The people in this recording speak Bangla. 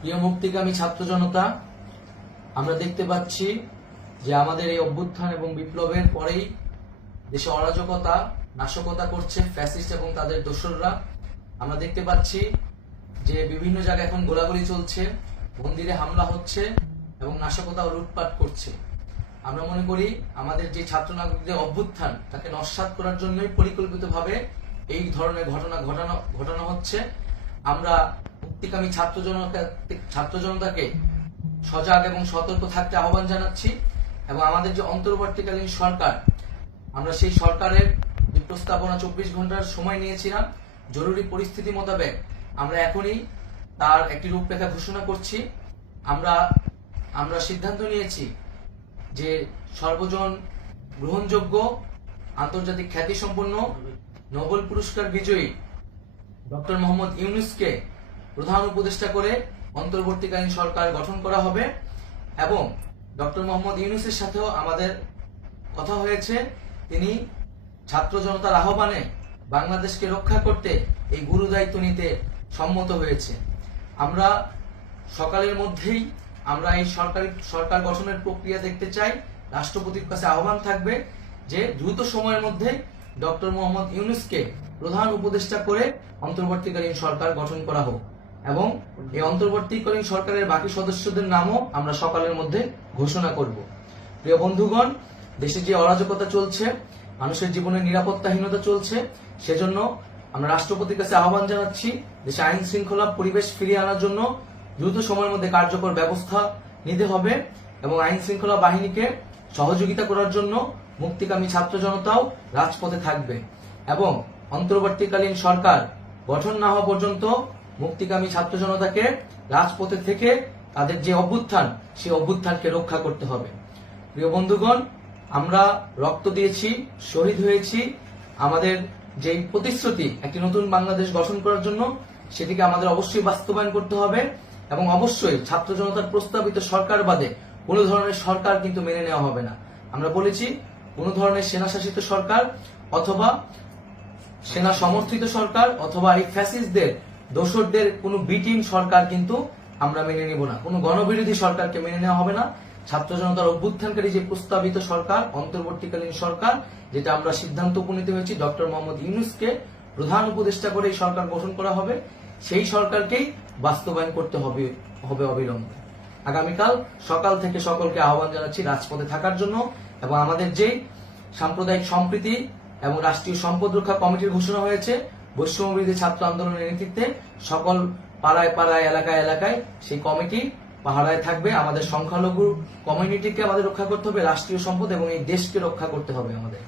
প্রিয় মুক্তিকামী ছাত্র জনতা, আমরা দেখতে পাচ্ছি যে আমাদের এই অভ্যুত্থান এবং বিপ্লবের পরেই দেশে অরাজকতা নাশকতা করছে ফ্যাসিস্ট এবং তাদের দোসররা। আমরা দেখতে পাচ্ছি যে বিভিন্ন জায়গায় এখন গোলাগুলি চলছে, মন্দিরে হামলা হচ্ছে এবং নাশকতা ও লুটপাট করছে। আমরা মনে করি আমাদের যে ছাত্র নাগরিকদের অভ্যুত্থান তাকে নস্যাৎ করার জন্যই পরিকল্পিতভাবে এই ধরনের ঘটনা ঘটানো হচ্ছে। আমরা মুক্তিকামী ছাত্র জনতাকে সজাগ এবং সতর্ক থাকতে আহ্বান জানাচ্ছি এবং আমাদের যে অন্তর্বর্তীকালীন সরকার, আমরা সেই সরকারের যে প্রস্তাবনা 24 ঘন্টার সময় নিয়েছিলাম, জরুরি পরিস্থিতি মোতাবেক আমরা এখনই তার একটি রূপরেখা ঘোষণা করছি। আমরা সিদ্ধান্ত নিয়েছি যে সর্বজন গ্রহণযোগ্য আন্তর্জাতিক খ্যাতিসম্পন্ন নোবেল পুরস্কার বিজয়ী ডক্টর মোহাম্মদ ইউনূসকে প্রধান উপদেষ্টা করে অন্তর্বর্তীকালীন সরকার গঠন করা হবে এবং ডক্টর মোহাম্মদ ইউনূসের সাথেও আমাদের কথা হয়েছে। তিনি ছাত্র জনতার আহ্বানে বাংলাদেশকে রক্ষা করতে এই গুরু দায়িত্ব নিতে সম্মত হয়েছে। আমরা সকালের মধ্যেই আমরা এই সরকার গঠনের প্রক্রিয়া দেখতে চাই। রাষ্ট্রপতির কাছে আহ্বান থাকবে যে দ্রুত সময়ের মধ্যে ডক্টর মোহাম্মদ ইউনূসকে প্রধান উপদেষ্টা করে অন্তর্বর্তীকালীন সরকার গঠন করা হোক এবং এই অন্তর্বর্তীকালীন সরকারের বাকি সদস্যদের নামও আমরা সকালের মধ্যে ঘোষণা করব। প্রিয় বন্ধুগণ, দেশে যে অরাজকতা চলছে, মানুষের জীবনের নিরাপত্তাহীনতা চলছে, সেজন্য আমরা রাষ্ট্রপতির কাছে আহ্বান জানাচ্ছি দেশে আইন শৃঙ্খলা পরিবেশ ফিরিয়ে আনার জন্য দ্রুত সময়ের মধ্যে কার্যকর ব্যবস্থা নিতে হবে এবং আইন শৃঙ্খলা বাহিনীকে সহযোগিতা করার জন্য মুক্তিকামী ছাত্র জনতাও রাজপথে থাকবে এবং অন্তর্বর্তীকালীন সরকার গঠন না হওয়া পর্যন্ত মুক্তিকামী ছাত্র জনতাকে রাজপথে থেকে তাদের যে অভ্যুত্থান, সেই অভ্যুত্থানকে রক্ষা করতে হবে। প্রিয় বন্ধুগণ, আমরা রক্ত দিয়েছি, শহীদ হয়েছি। আমাদের যে প্রতিশ্রুতি একটি নতুন বাংলাদেশ গঠন করার জন্য, সেটিকে আমাদের অবশ্যই বাস্তবায়ন করতে হবে এবং অবশ্যই ছাত্র জনতার প্রস্তাবিত সরকার বাদে কোনো ধরনের সরকার কিন্তু মেনে নেওয়া হবে না। আমরা বলেছি কোনো ধরনের সেনা শাসিত সরকার অথবা সেনা সমর্থিত সরকার অথবা এই ফ্যাসিস্টদের দোসরদের কোনো বিটিম সরকার কিন্তু আমরা মেনে নিব না। কোনো গণবিরোধী সরকারকে মেনে নেওয়া হবে না। ছাত্র জনতার অভ্যুত্থানকারী যে প্রস্তাবিত সরকার, অন্তর্বর্তীকালীন সরকার, যেটা আমরা সিদ্ধান্ত উপনীত হয়েছি ডক্টর মোহাম্মদ ইউনূসকে প্রধান উপদেষ্টা করে এই সরকার গঠন করা হবে, সেই সরকারকেই বাস্তবায়ন করতে হবে অবিলম্বে। আগামীকাল সকাল থেকে সকলকে আহ্বান জানাচ্ছি রাজপথে থাকার জন্য এবং আমাদের যে সাম্প্রদায়িক সম্প্রীতি এবং রাষ্ট্রীয় সম্পদ রক্ষা কমিটির ঘোষণা হয়েছে বৈষম্যবিরোধী ছাত্র আন্দোলনের নেতৃত্বে, সকল পাড়ায় পাড়ায় এলাকায় এলাকায় সেই কমিটি পাহারায় থাকবে। আমাদের সংখ্যালঘু কমিউনিটিকে আমাদের রক্ষা করতে হবে, রাষ্ট্রীয় সম্পদ এবং এই দেশকে রক্ষা করতে হবে আমাদের।